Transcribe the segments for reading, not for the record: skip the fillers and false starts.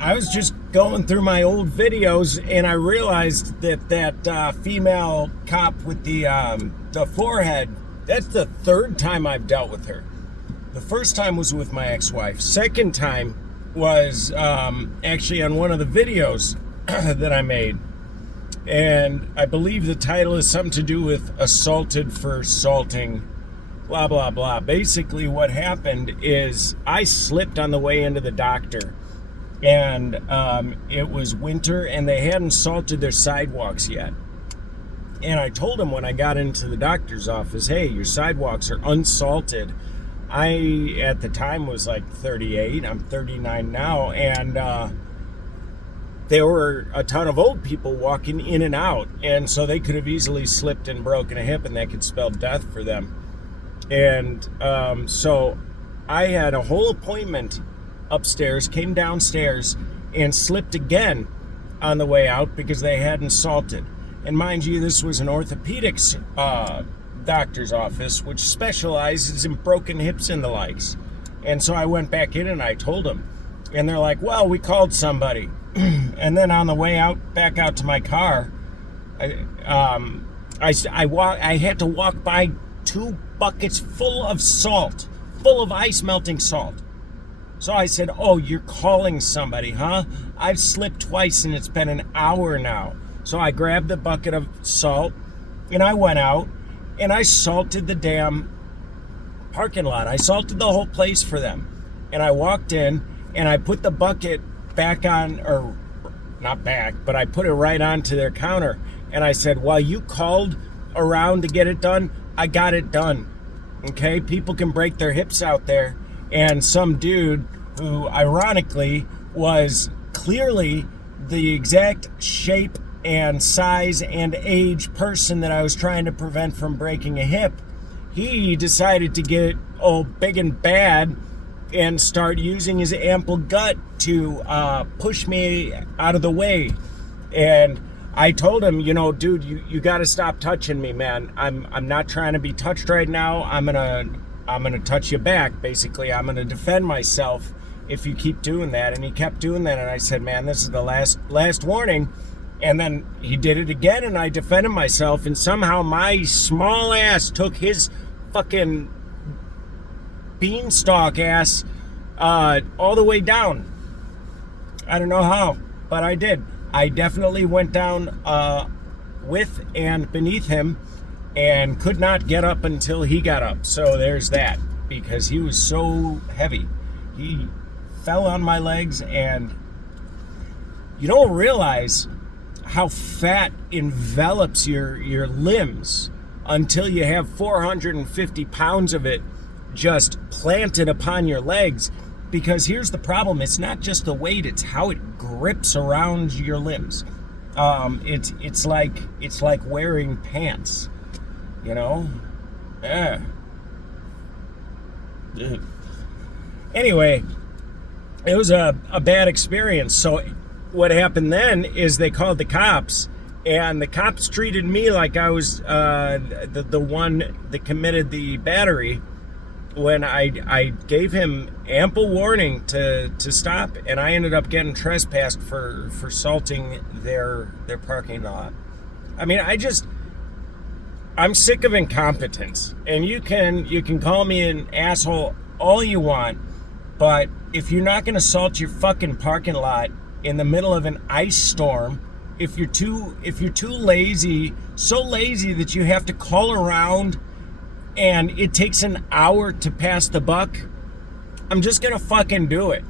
I was just going through my old videos and I realized that female cop with the forehead, that's the third time I've dealt with her. The first time was with my ex-wife. Second time was actually on one of the videos that I made. And I believe the title is something to do with assaulted for assaulting, blah, blah, blah. Basically what happened is I slipped on the way into the doctor. And it was winter and they hadn't salted their sidewalks yet. And I told him when I got into the doctor's office, hey, your sidewalks are unsalted. I, at the time, was like 38. I'm 39 now. And there were a ton of old people walking in and out. And so they could have easily slipped and broken a hip and that could spell death for them. And so I had a whole appointment upstairs, came downstairs, and slipped again on the way out because they hadn't salted. And mind you, this was an orthopedics doctor's office, which specializes in broken hips and the likes. And so I went back in and I told them. And they're like, well, we called somebody. And then on the way out, back out to my car, I had to walk by 2 buckets full of salt, full of ice melting salt. So I said, oh, you're calling somebody, huh? I've slipped twice and it's been an hour now. So I grabbed the bucket of salt and I went out and I salted the damn parking lot. I salted the whole place for them. And I walked in and I put the bucket back on, or not back, but I put it right onto their counter. And I said, while you called around to get it done, I got it done. Okay? People can break their hips out there. And some dude who, ironically, was clearly the exact shape and size and age person that I was trying to prevent from breaking a hip, he decided to get big and bad and start using his ample gut to push me out of the way. And I told him, dude, you got to stop touching me, man. I'm not trying to be touched right now. I'm gonna touch you back. Basically, I'm gonna defend myself if you keep doing that. And he kept doing that. And I said, man, this is the last warning. And then he did it again, and I defended myself. And somehow my small ass took his fucking beanstalk ass all the way down. I don't know how, but I did. I definitely went down with and beneath him, and could not get up until he got up. So there's that, because he was so heavy. He fell on my legs, and you don't realize how fat envelops your limbs until you have 450 pounds of it just planted upon your legs. Because here's the problem, it's not just the weight, it's how it grips around your limbs. It's like wearing pants. Yeah. Anyway, it was a bad experience. So what happened then is they called the cops, and the cops treated me like I was the one that committed the battery, when I gave him ample warning to stop, and I ended up getting trespassed for salting their parking lot. I mean, I'm sick of incompetence, and you can call me an asshole all you want, but if you're not going to salt your fucking parking lot in the middle of an ice storm, if you're too lazy, so lazy that you have to call around and it takes an hour to pass the buck, I'm just going to fucking do it.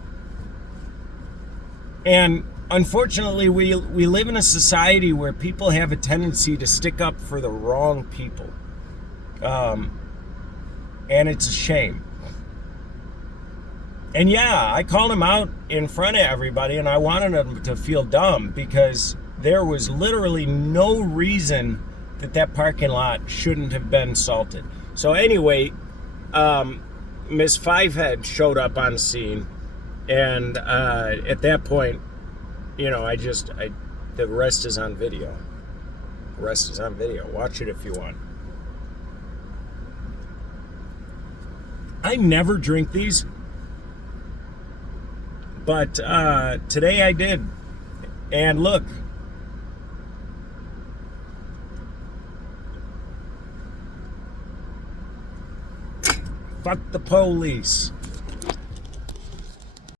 And unfortunately, we live in a society where people have a tendency to stick up for the wrong people. And it's a shame. And yeah, I called him out in front of everybody, and I wanted him to feel dumb, because there was literally no reason that parking lot shouldn't have been salted. So anyway, Miss Fivehead showed up on scene, and at that point, the rest is on video. The rest is on video. Watch it if you want. I never drink these, But today I did. And look. Fuck the police.